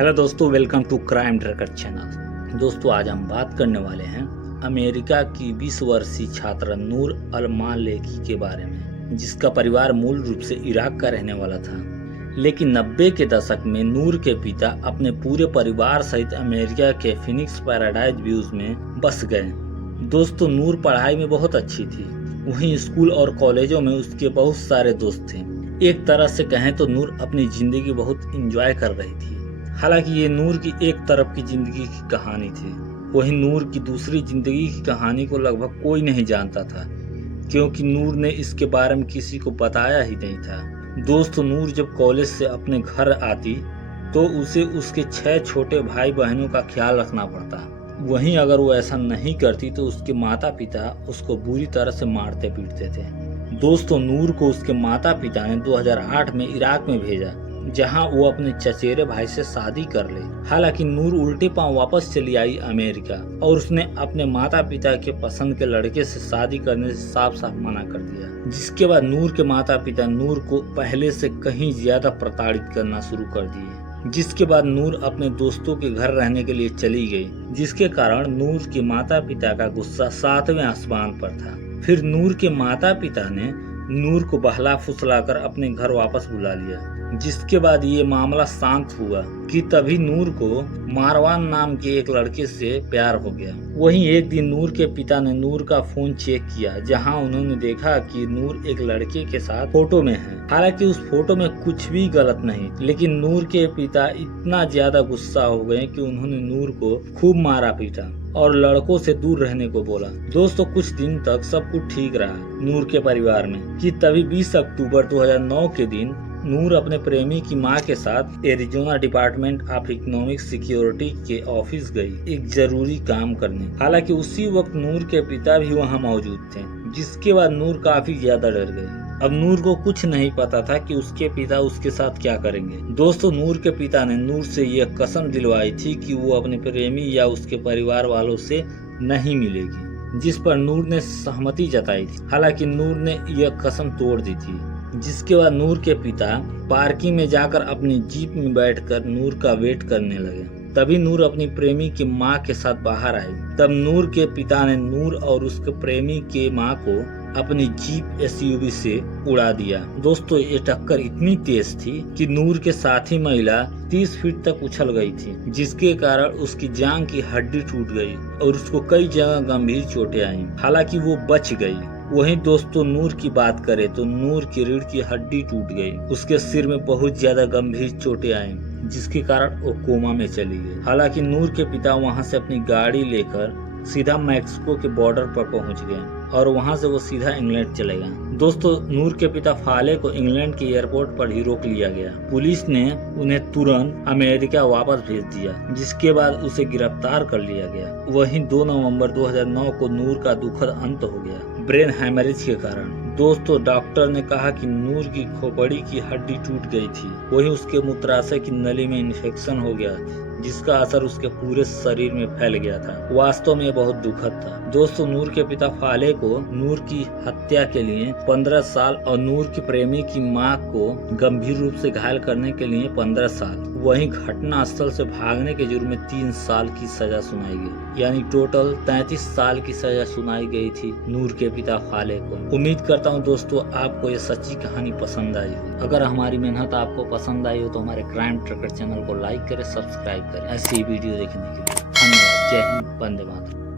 Hello दोस्तों, welcome to crime tracker channel. दोस्तों, आज हम बात करने वाले हैं अमेरिका की 20 वर्षीय छात्रा नूर अल-मालेकी के बारे में, जिसका परिवार मूल रूप से इराक का रहने वाला था। लेकिन 90 के दशक में नूर के पिता अपने पूरे परिवार सहित अमेरिका के फिनिक्स पैराडाइज व्यूज में बस गए। दोस्तों, नूर पढ़ाई में बहुत अच्छी थी। वहीं स्कूल और कॉलेजों में उसके बहुत सारे दोस्त थे। एक तरह से कहें तो नूर अपनी जिंदगी बहुत इंजॉय कर रही थी। हालांकि ये नूर की एक तरफ की जिंदगी की कहानी थी, वहीं नूर की दूसरी जिंदगी की कहानी को लगभग कोई नहीं जानता था, क्योंकि नूर ने इसके बारे में किसी को बताया ही नहीं था। दोस्तों, नूर जब कॉलेज से अपने घर आती तो उसे उसके 6 छोटे भाई बहनों का ख्याल रखना पड़ता। वहीं अगर वो ऐसा नहीं करती तो उसके माता पिता उसको बुरी तरह से मारते पीटते थे। दोस्तों, नूर को उसके माता पिता ने 2008 में इराक में भेजा, जहां वो अपने चचेरे भाई से शादी कर ले। हालांकि नूर उल्टे पांव वापस चली आई अमेरिका और उसने अपने माता पिता के पसंद के लड़के से शादी करने से साफ साफ मना कर दिया। जिसके बाद नूर के माता पिता नूर को पहले से कहीं ज्यादा प्रताड़ित करना शुरू कर दिए। जिसके बाद नूर अपने दोस्तों के घर रहने के लिए चली गई, जिसके कारण नूर के माता पिता का गुस्सा 7वें आसमान पर था। फिर नूर के माता पिता ने नूर को बहला फुसलाकर अपने घर वापस बुला लिया। जिसके बाद ये मामला शांत हुआ कि तभी नूर को मारवान नाम के एक लड़के से प्यार हो गया। वहीं एक दिन नूर के पिता ने नूर का फोन चेक किया, जहां उन्होंने देखा कि नूर एक लड़के के साथ फोटो में है। हालांकि उस फोटो में कुछ भी गलत नहीं, लेकिन नूर के पिता इतना ज्यादा गुस्सा हो गए कि उन्होंने नूर को खूब मारा पीटा और लड़कों से दूर रहने को बोला। दोस्तों, कुछ दिन तक सब कुछ ठीक रहा नूर के परिवार में कि तभी 20 अक्टूबर 2009 के दिन नूर अपने प्रेमी की मां के साथ Arizona department of economic security के ऑफिस गई एक जरूरी काम करने। हालांकि उसी वक्त नूर के पिता भी वहां मौजूद थे, जिसके बाद नूर काफी ज्यादा डर गई। अब नूर को कुछ नहीं पता था कि उसके पिता उसके साथ क्या करेंगे। दोस्तों, नूर के पिता ने नूर से यह कसम दिलवाई थी कि वो अपने प्रेमी या उसके परिवार वालों से नहीं मिलेगी, जिस पर नूर ने सहमति जताई थी। हालांकि नूर ने यह कसम तोड़ दी थी। जिसके बाद नूर के पिता पार्किंग में जाकर अपनी जीप में बैठकर नूर का वेट करने लगे। तभी नूर अपनी प्रेमी की मां के साथ बाहर आई। तब नूर के पिता ने नूर और उसके प्रेमी के मां को अपनी जीप एसयूवी से उड़ा दिया। दोस्तों, ये टक्कर इतनी तेज थी कि नूर के साथी महिला 30 फीट तक उछल गई थी, जिसके कारण उसकी जांघ की हड्डी टूट गई और उसको कई जगह गंभीर चोटें आई। हालांकि वो बच गई। वहीं दोस्तों, नूर की बात करें तो नूर की रीढ़ की हड्डी टूट गई। उसके सिर में बहुत ज्यादा गंभीर चोटें आई, जिसके कारण वो कोमा में चली गई। हालांकि नूर के पिता वहां से अपनी गाड़ी लेकर सीधा मैक्सिको के बॉर्डर पर पहुंच गए और वहां से वो सीधा इंग्लैंड चले गए। दोस्तों, नूर के पिता फाले को इंग्लैंड के एयरपोर्ट पर ही रोक लिया गया। पुलिस ने उन्हें तुरंत अमेरिका वापस भेज दिया, जिसके बाद उसे गिरफ्तार कर लिया गया। वहीं 2 नवंबर 2009 को नूर का दुखद अंत हो गया, ब्रेन हैमरेज के कारण। दोस्तों, डॉक्टर ने कहा कि नूर की खोपड़ी की हड्डी टूट गई थी। वहीं उसके मूत्राशय की नली में इन्फेक्शन हो गया, जिसका असर उसके पूरे शरीर में फैल गया था। वास्तव में बहुत दुखद था। दोस्तों, नूर के पिता फाले को नूर की हत्या के लिए 15 साल और नूर की प्रेमी की मां को गंभीर रूप से घायल करने के लिए 15 साल, वहीं घटना स्थल से भागने के जुर्म में 3 साल की सजा सुनाई गई। यानी टोटल 33 साल की सजा सुनाई गई थी नूर के पिता फाले को। उम्मीद करता हूँ दोस्तों, आपको ये सच्ची कहानी पसंद आई हो। अगर हमारी मेहनत आपको पसंद आई हो तो हमारे क्राइम ट्रैकर चैनल को लाइक करें, सब्सक्राइब करें। ऐसी वीडियो देखने के लिए धन्यवाद। जय हिंद, वंदे मातरम।